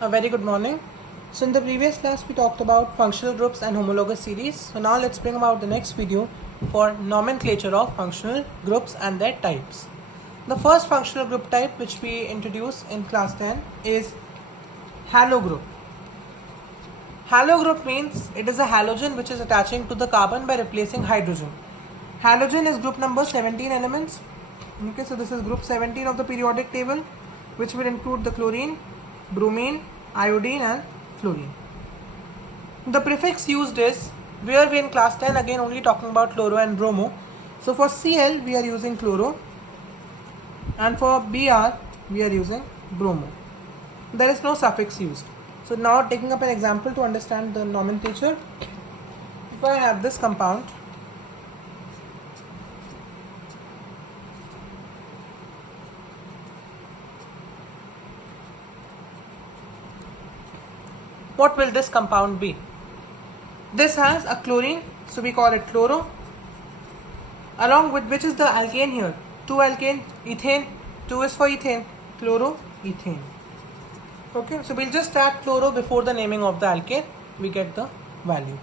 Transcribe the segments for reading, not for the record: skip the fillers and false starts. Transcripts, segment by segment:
A very good morning. So in the previous class we talked about functional groups and homologous series. So now let's bring about the next video for nomenclature of functional groups and their types. The first functional group type which we introduce in class 10 is halo group. Halo group means it is a halogen which is attaching to the carbon by replacing hydrogen. Halogen is group number 17 elements. Okay, so this is group 17 of the periodic table, which will include the chlorine, bromine, iodine and fluorine. The prefix used is, where we in class 10 again only talking about chloro and bromo. So for Cl we are using chloro and for Br we are using bromo. There is no suffix used. So now taking up an example to understand the nomenclature. If I have this compound, what will this compound be? This has a chlorine, so we call it chloro, along with which is the alkane here, 2 alkane, ethane, 2 is for ethane, chloroethane. Okay, so we'll just add chloro before the naming of the alkane, we get the value.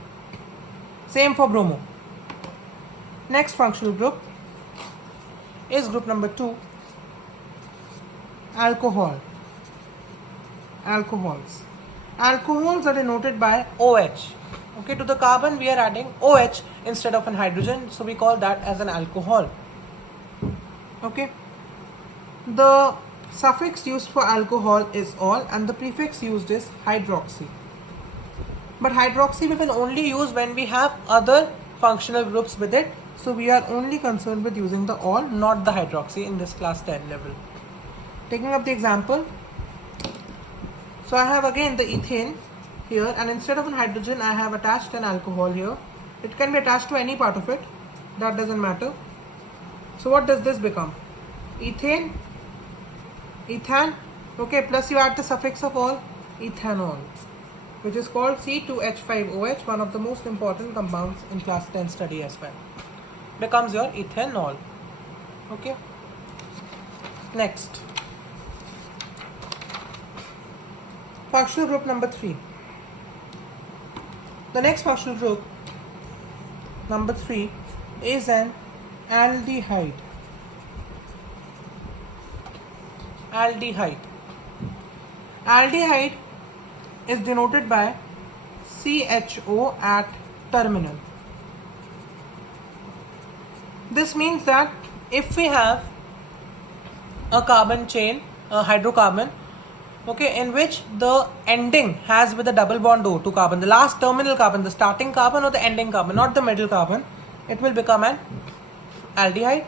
Same for bromo. Next functional group is group number 2, alcohol. Alcohols. Alcohols are denoted by OH. Okay, to the carbon we are adding OH instead of an hydrogen, so we call that as an alcohol. Okay, the suffix used for alcohol is -ol and the prefix used is hydroxy. But hydroxy we will only use when we have other functional groups with it, so we are only concerned with using the -ol, not the hydroxy in this class 10 level. Taking up the example, so I have again the ethane here, and instead of an hydrogen I have attached an alcohol here. It can be attached to any part of it, that doesn't matter. So what does this become? Ethane, ethane, okay, plus you add the suffix of -ol, ethanol, which is called C2H5OH, one of the most important compounds in class 10 study as well. Becomes your ethanol. Okay. Next, functional group number 3. The next functional group number 3 is an aldehyde. Aldehyde. Aldehyde is denoted by CHO at terminal. This means that if we have a carbon chain, a hydrocarbon, okay, in which the ending has with a double bond O to carbon, the last terminal carbon, the starting carbon or the ending carbon, not the middle carbon, it will become an aldehyde.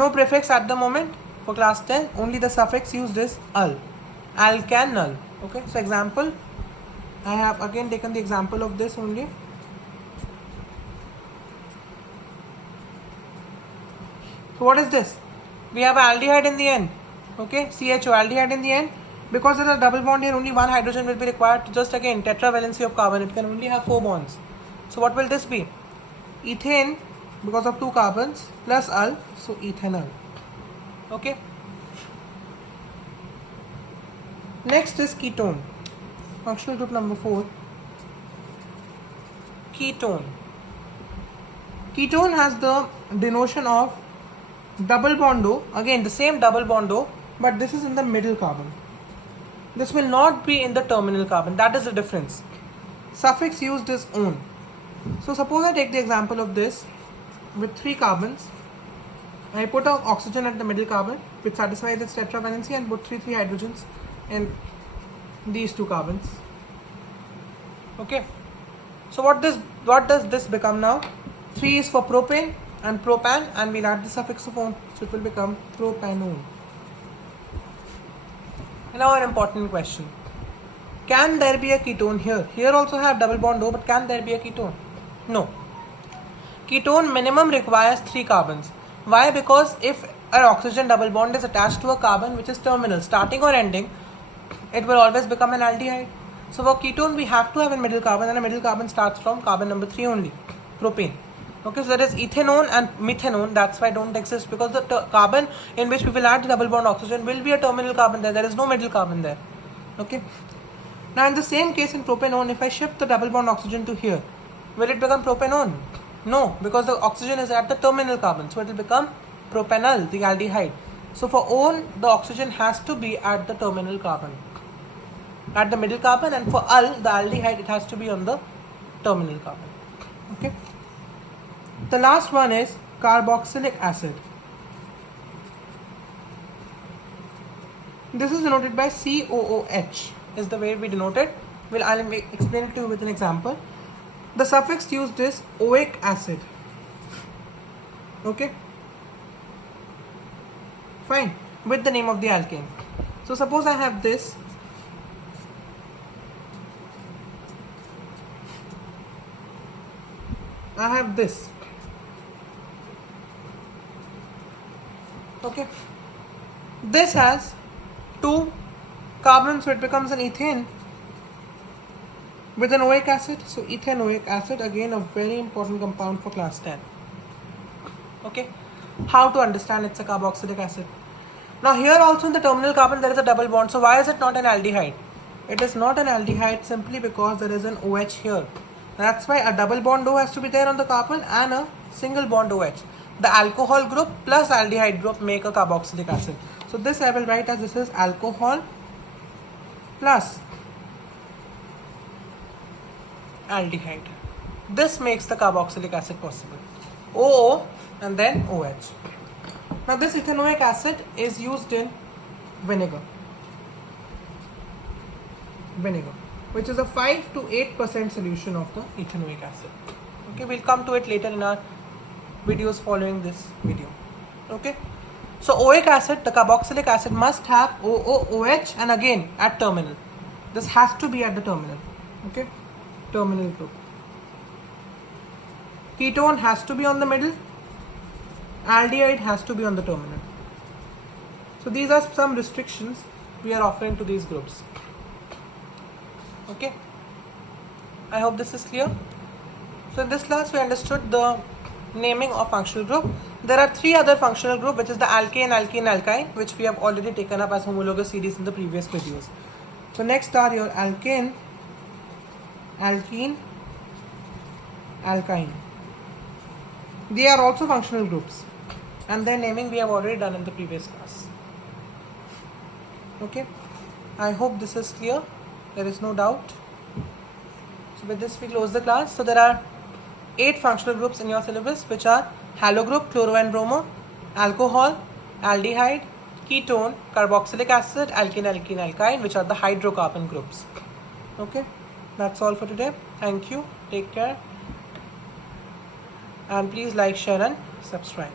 No prefix at the moment for class 10, only the suffix used is -al, alkanal. Okay, so example, I have again taken the example of this only. So what is this? We have aldehyde in the end, okay, CHO, aldehyde in the end. Because there is a double bond here, only one hydrogen will be required to just again tetravalency of carbon. It can only have 4 bonds. So what will this be? Ethane, because of 2 carbons, plus -al, so ethanol. Okay. Next is ketone. Functional group number 4. Ketone. Ketone has the denotation of double bond O. Again, the same double bond O, but this is in the middle carbon. This will not be in the terminal carbon. That is the difference. Suffix used is -on. So suppose I take the example of this with 3 carbons. I put an oxygen at the middle carbon which satisfies its tetravalency and put 3 hydrogens in these 2 carbons. Okay. So what does this become now? 3 is for propane and propan, and we'll add the suffix of -on, so it will become propanone. Now an important question. Can there be a ketone here? Here also have double bond O, but can there be a ketone? No. Ketone minimum requires 3 carbons. Why? Because if an oxygen double bond is attached to a carbon which is terminal, starting or ending, it will always become an aldehyde. So for ketone we have to have a middle carbon, and a middle carbon starts from carbon number 3 only, propane. Okay, so there is ethanone and methanone, that's why don't exist, because the carbon in which we will add the double bond oxygen will be a terminal carbon there. There is no middle carbon there. Okay. Now in the same case in propanone, if I shift the double bond oxygen to here, will it become propanone? No, because the oxygen is at the terminal carbon, so it will become propanol, the aldehyde. So for one, the oxygen has to be at the terminal carbon, at the middle carbon, and for al, the aldehyde, it has to be on the terminal carbon. Okay. The last one is carboxylic acid. This is denoted by COOH, is the way we denote it. I'll explain it to you with an example. The suffix used is oic acid. Okay. Fine. With the name of the alkane. So suppose I have this. I have this. Okay. This has 2 carbons, so it becomes an ethane with an oic acid. So ethanoic acid, again a very important compound for class 10. Okay. How to understand it's a carboxylic acid? Now here also in the terminal carbon there is a double bond. So why is it not an aldehyde? It is not an aldehyde simply because there is an OH here. That's why a double bond O has to be there on the carbon and a single bond OH. The alcohol group plus aldehyde group make a carboxylic acid. So this I will write as this is alcohol plus aldehyde. This makes the carboxylic acid possible. OO and then OH. Now this ethanoic acid is used in vinegar, which is a 5 to 8% solution of the ethanoic acid. Okay, we'll come to it later in our videos following this video. Okay, so oic acid, the carboxylic acid, must have OOOH and again at terminal. This has to be at the terminal. Okay, terminal group. Ketone has to be on the middle. Aldehyde has to be on the terminal. So these are some restrictions we are offering to these groups. Okay, I hope this is clear. So in this class we understood the naming of functional group. There are 3 other functional group, which is the alkane, alkene, alkyne, which we have already taken up as homologous series in the previous videos. So next are your alkane, alkene, alkyne. They are also functional groups and their naming we have already done in the previous class. Okay, I hope this is clear. There is no doubt. So with this we close the class. So there are 8 functional groups in your syllabus, which are halo group, chloro and bromo, alcohol, aldehyde, ketone, carboxylic acid, alkene, alkene, alkyne, which are the hydrocarbon groups. Okay, that's all for today. Thank you. Take care. And please like, share and subscribe.